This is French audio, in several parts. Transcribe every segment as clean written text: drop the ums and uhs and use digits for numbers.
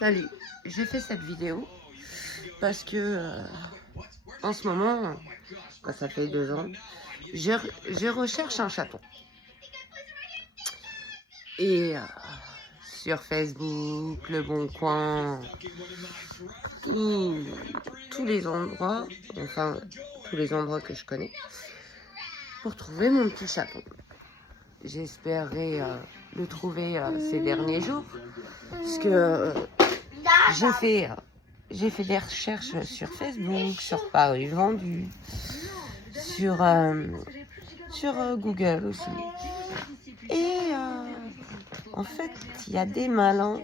Salut, j'ai fait cette vidéo parce que en ce moment, ça fait 2 ans, je recherche un chaton. Et sur Facebook, Le Bon Coin, tous les endroits, enfin tous les endroits que je connais, pour trouver mon petit chaton. J'espérais le trouver ces derniers jours, parce que j'ai fait des recherches sur Facebook, sur Paris Vendu, sur Google aussi. Et en fait, il y a des malins,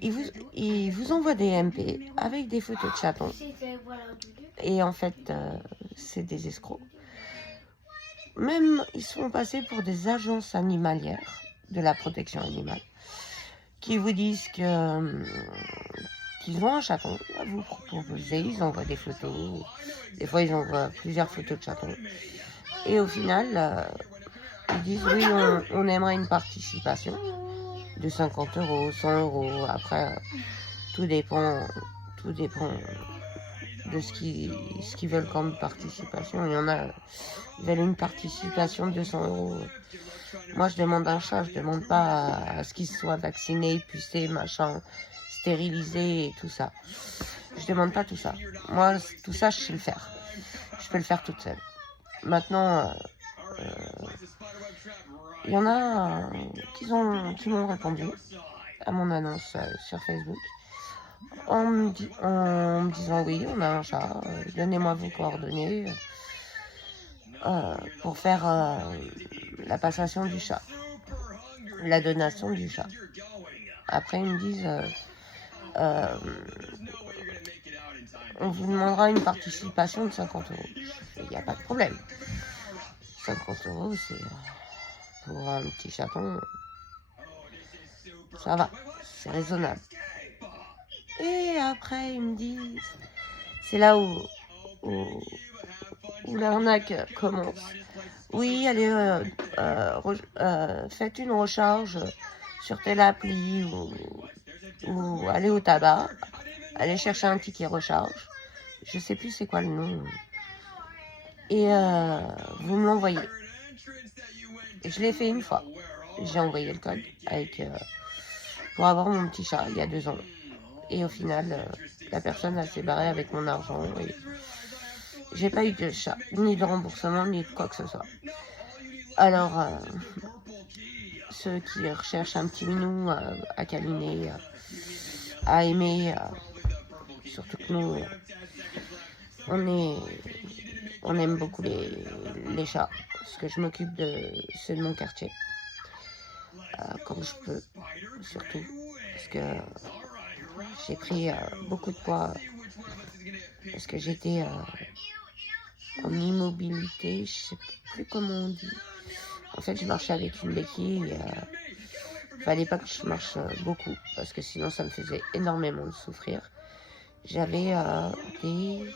ils vous envoient des MP avec des photos de chatons. Et en fait, c'est des escrocs. Même, ils sont passés pour des agences animalières de la protection animale qui vous disent qu'ils ont un chaton à vous proposer. Ils envoient des photos. Des fois, ils envoient plusieurs photos de chatons. Et au final, ils disent oui, on aimerait une participation de 50 €, 100 €. Après, tout dépend de ce qu'ils veulent comme participation. Il y en a qui veulent une participation de 200 €. Moi, je demande un chat, je demande pas à ce qu'il soit vacciné, pucé, machin, stérilisé et tout ça. Je demande pas tout ça. Moi, tout ça, je sais le faire. Je peux le faire toute seule. Maintenant, il y en a qui m'ont répondu à mon annonce sur Facebook en me disant oui, on a un chat, donnez-moi vos coordonnées pour faire la passation du chat, la donation du chat. Après, ils me disent on vous demandera une participation de 50 €. Il n'y a pas de problème. 50 €, c'est pour un petit chaton, ça va, c'est raisonnable. Et après, ils me disent, c'est là où l'arnaque commence. Oui, allez, faites une recharge sur telle appli ou allez au tabac, allez chercher un ticket recharge. Je sais plus c'est quoi le nom. Et vous me l'envoyez. Je l'ai fait une fois. J'ai envoyé le code pour avoir mon petit chat il y a 2 ans. Et au final, la personne elle s'est barrée avec mon argent. Et j'ai pas eu de chat, ni de remboursement, ni de quoi que ce soit. Alors, ceux qui recherchent un petit minou à câliner, à aimer, surtout que nous, on aime beaucoup les chats, parce que je m'occupe de ceux de mon quartier, comme je peux, surtout, parce que j'ai pris beaucoup de poids, parce que j'étais en immobilité, je sais plus comment on dit. En fait, je marchais avec une béquille. Fallait pas que je marche beaucoup, parce que sinon ça me faisait énormément souffrir. J'avais des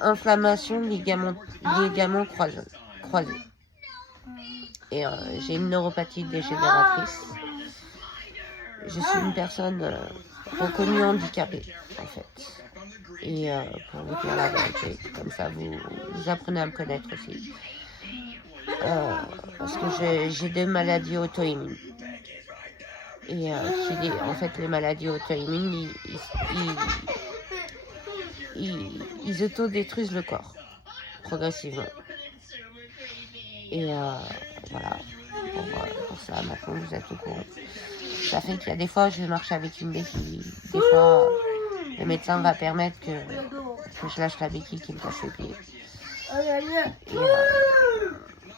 inflammations ligaments croisés. Et j'ai une neuropathie dégénératrice. Je suis une personne reconnue handicapée, en fait. Et pour vous dire la vérité, comme ça vous apprenez à me connaître aussi. Parce que j'ai 2 maladies auto-immunes. Et en fait, les maladies auto-immunes, ils autodétruisent le corps, progressivement. Et voilà, pour ça, maintenant, vous êtes au courant. Ça fait qu'il y a des fois, je vais marcher avec une béquille. Des fois, le médecin va permettre que je lâche la béquille qui me casse les pieds. Et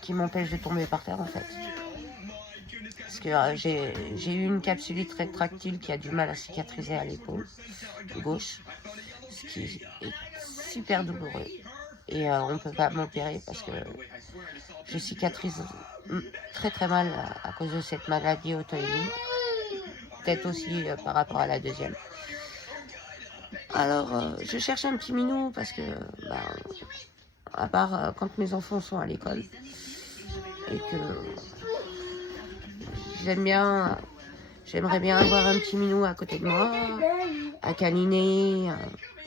qui m'empêche de tomber par terre, en fait. Parce que j'ai eu une capsulite rétractile qui a du mal à cicatriser à l'épaule gauche, ce qui est super douloureux. Et on ne peut pas m'opérer parce que je cicatrise très très mal à cause de cette maladie auto-immune. Peut-être aussi par rapport à la deuxième. Alors, je cherche un petit minou parce que, à part quand mes enfants sont à l'école et que j'aime bien J'aimerais bien avoir un petit minou à côté de moi, à câliner,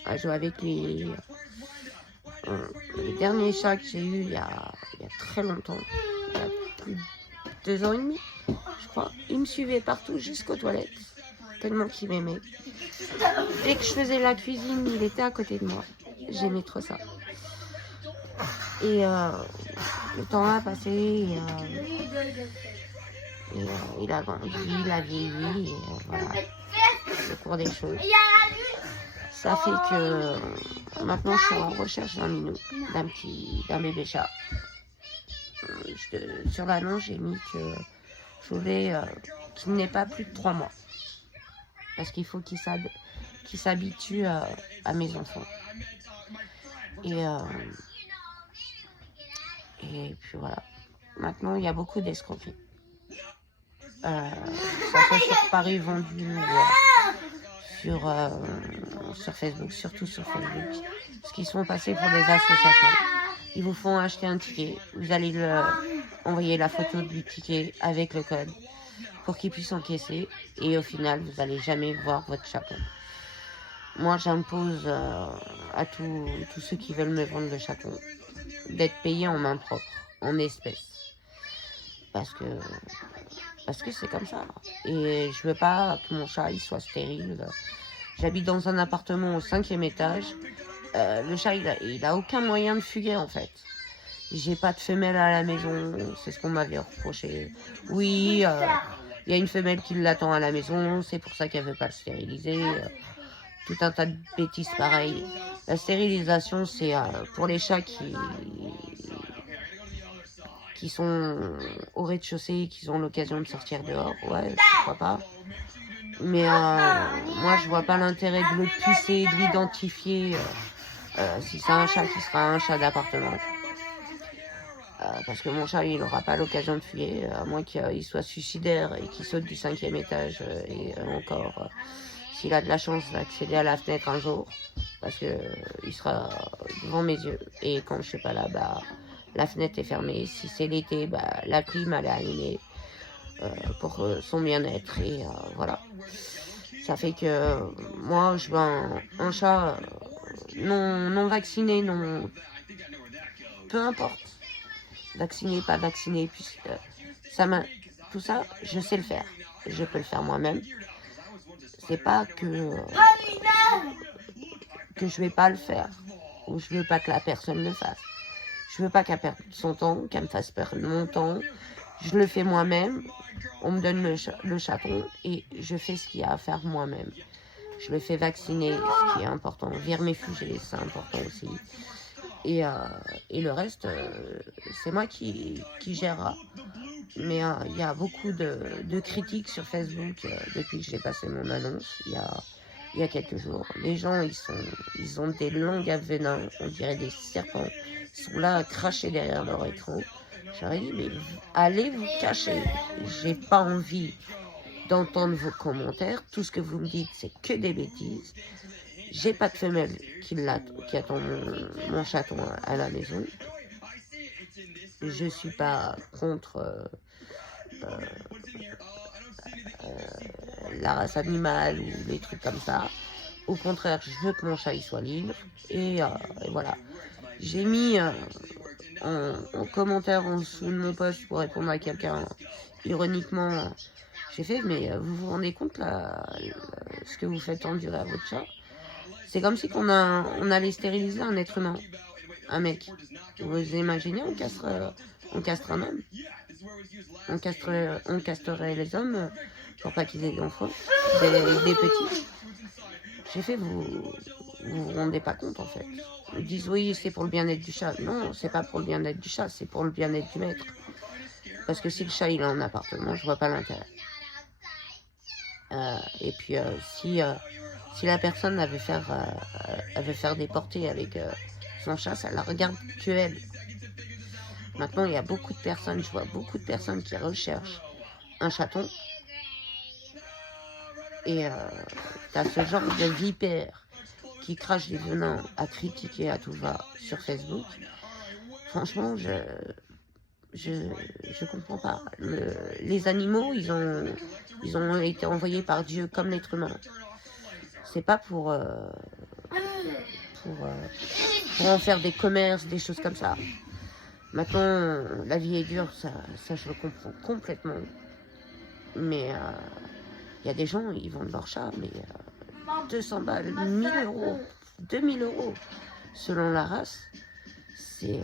à jouer avec lui. Le dernier chat que j'ai eu il y a très longtemps, il y a plus de 2 ans et demi, je crois, il me suivait partout jusqu'aux toilettes, tellement qu'il m'aimait. Dès que je faisais la cuisine, il était à côté de moi. J'aimais trop ça. Et le temps a passé, il a grandi, il a vieilli, et voilà, le cours des choses. Ça fait que maintenant je suis en recherche d'un minou, d'un bébé chat. Sur l'annonce, j'ai mis que je voulais qu'il n'ait pas plus de 3 mois. Parce qu'il faut qu'il s'habitue à mes enfants. Et puis voilà. Maintenant, il y a beaucoup d'escroqueries. Ça soit sur Paris vendu sur Facebook, surtout sur Facebook. Parce qu'ils sont passés pour des associations. Ils vous font acheter un ticket. Vous allez envoyer la photo du ticket avec le code pour qu'ils puissent encaisser. Et au final, vous n'allez jamais voir votre chaton. Moi, j'impose à tous ceux qui veulent me vendre le chaton d'être payé en main propre, en espèces. Parce que c'est comme ça. Et je veux pas que mon chat il soit stérile. J'habite dans un appartement au 5e étage. Le chat, il a aucun moyen de fuguer, en fait. J'ai pas de femelle à la maison, c'est ce qu'on m'avait reproché. Oui, il y a une femelle qui l'attend à la maison, c'est pour ça qu'elle veut pas le stériliser. Tout un tas de bêtises pareilles. La stérilisation, c'est pour les chats qui sont au rez-de-chaussée, qui ont l'occasion de sortir dehors. Ouais, pourquoi pas. Mais moi, je vois pas l'intérêt de le pucer, de l'identifier. Si c'est un chat qui sera un chat d'appartement. Parce que mon chat, il n'aura pas l'occasion de fuir, à moins qu'il soit suicidaire et qu'il saute du 5e étage. Et encore, s'il a de la chance d'accéder à la fenêtre un jour, parce qu'il sera devant mes yeux. Et quand je suis pas là, la fenêtre est fermée. Si c'est l'été, la clim elle est allumée pour son bien-être. Et voilà. Ça fait que moi, je veux un chat non vacciné, non... Peu importe. Vacciné, pas vacciné, puisque tout ça, je sais le faire. Je peux le faire moi-même. C'est pas que je vais pas le faire, ou je veux pas que la personne le fasse. Je veux pas qu'elle perde son temps, qu'elle me fasse perdre mon temps. Je le fais moi-même. On me donne le chaton et je fais ce qu'il y a à faire moi-même. Je le fais vacciner, ce qui est important. Vermifuger, c'est important aussi. Et le reste, c'est moi qui gérera. Mais il y a beaucoup de critiques sur Facebook depuis que j'ai passé mon annonce, il y a quelques jours. Les gens, ils ont des langues à venin, on dirait des serpents. Ils sont là à cracher derrière leur écran. J'aurais dit, mais allez vous cacher. J'ai pas envie d'entendre vos commentaires. Tout ce que vous me dites, c'est que des bêtises. J'ai pas de femelle qui attend mon chaton à la maison. Je suis pas contre la race animale ou les trucs comme ça. Au contraire, je veux que mon chat il soit libre. Et voilà. J'ai mis en commentaire en dessous de mon post pour répondre à quelqu'un ironiquement. J'ai fait, mais vous vous rendez compte ce que vous faites endurer à votre chat? C'est comme si on allait stériliser un être humain, un mec. Vous imaginez, on castre un homme. On castrerait les hommes pour pas qu'ils aient d'enfants, des petits. J'ai fait, vous vous rendez pas compte en fait. Ils disent oui, c'est pour le bien-être du chat. Non, c'est pas pour le bien-être du chat, c'est pour le bien-être du maître. Parce que si le chat il est en appartement, je vois pas l'intérêt. Et puis si la personne veut faire des portées avec son chat, ça la regarde que elle. Maintenant, il y a beaucoup de personnes, je vois beaucoup de personnes qui recherchent un chaton. Et t'as ce genre de vipère qui crache des venins à critiquer à tout va sur Facebook. Franchement, Je comprends pas. Les animaux, ils ont été envoyés par Dieu comme l'être humain. C'est pas pour en faire des commerces, des choses comme ça. Maintenant, la vie est dure, ça je le comprends complètement. Mais il y a des gens, ils vendent leur chat, mais 200 balles, 1000 euros, 2000 euros, selon la race, c'est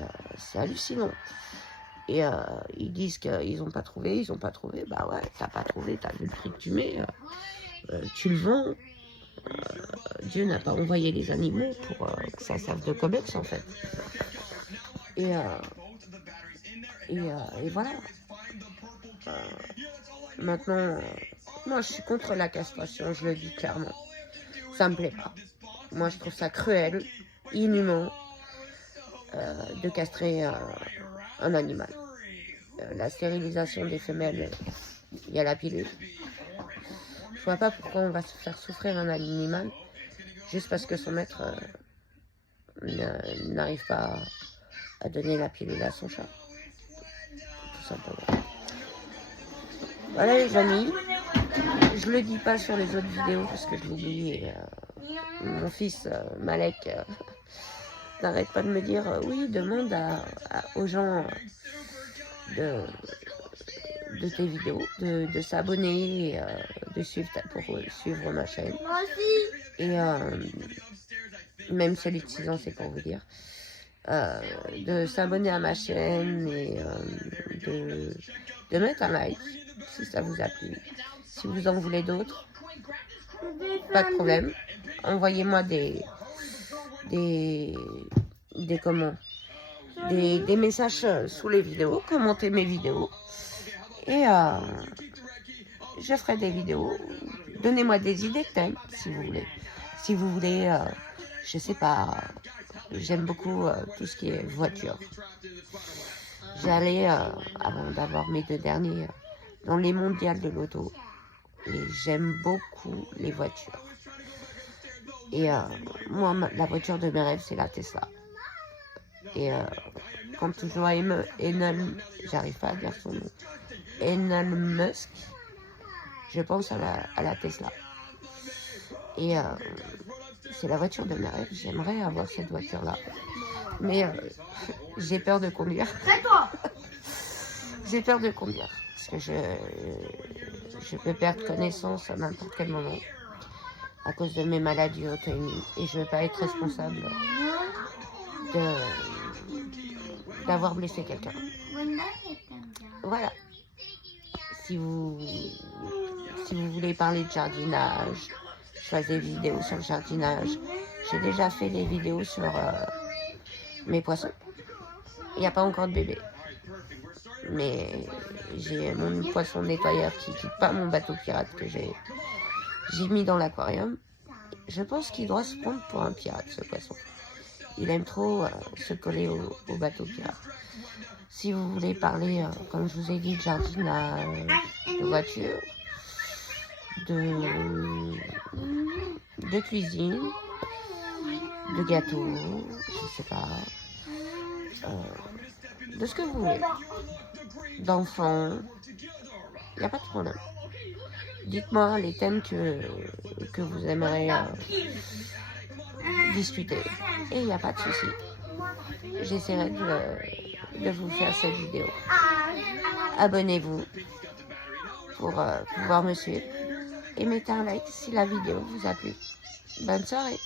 hallucinant. Et ils disent qu'ils n'ont pas trouvé, bah ouais, t'as pas trouvé, t'as vu le prix que tu mets, tu le vends. Dieu n'a pas envoyé les animaux pour que ça serve de commerce en fait. Et voilà. Maintenant, moi je suis contre la castration, je le dis clairement. Ça me plaît pas. Moi je trouve ça cruel, inhumain de castrer un animal. La stérilisation des femelles, il y a la pilule. Je vois pas pourquoi on va se faire souffrir un animal juste parce que son maître n'arrive pas à donner la pilule à son chat. Tout simplement. Voilà les amis, je le dis pas sur les autres vidéos parce que je l'ai dit et mon fils Malek n'arrête pas de me dire oui, demande aux gens de tes vidéos, de s'abonner et de suivre pour suivre ma chaîne. Moi aussi. Et même celui de 6 ans, c'est pour vous dire. De s'abonner à ma chaîne et de mettre un like si ça vous a plu. Si vous en voulez d'autres, pas de problème. Envoyez-moi des messages sous les vidéos, commentez mes vidéos et je ferai des vidéos. Donnez-moi des idées de thèmes si vous voulez. Si vous voulez, je sais pas, j'aime beaucoup tout ce qui est voiture. J'allais, avant d'avoir mes 2 derniers, dans les mondiales de l'auto. Et j'aime beaucoup les voitures. Et moi, la voiture de mes rêves, c'est la Tesla. Et quand je vois j'arrive pas à dire son nom, Elon Musk, je pense à la Tesla. Et c'est la voiture de mes rêves. J'aimerais avoir cette voiture-là. Mais j'ai peur de conduire. J'ai peur de conduire. Parce que je peux perdre connaissance à n'importe quel moment. À cause de mes maladies auto-immunes. Et je ne veux pas être responsable d'avoir blessé quelqu'un. Voilà. Si vous voulez parler de jardinage, je fais des vidéos sur le jardinage. J'ai déjà fait des vidéos sur mes poissons. Il n'y a pas encore de bébé. Mais j'ai mon poisson nettoyeur qui ne quitte pas mon bateau pirate que j'ai mis dans l'aquarium. Je pense qu'il doit se prendre pour un pirate, ce poisson. Il aime trop se coller au bateau pirate. Si vous voulez parler, comme je vous ai dit, de jardinage, de voiture, de cuisine, de gâteau, je sais pas, de ce que vous voulez, d'enfants, il n'y a pas de problème. Dites-moi les thèmes que vous aimeriez discuter et il n'y a pas de souci. J'essaierai de vous faire cette vidéo. Abonnez-vous pour pouvoir me suivre et mettez un like si la vidéo vous a plu. Bonne soirée.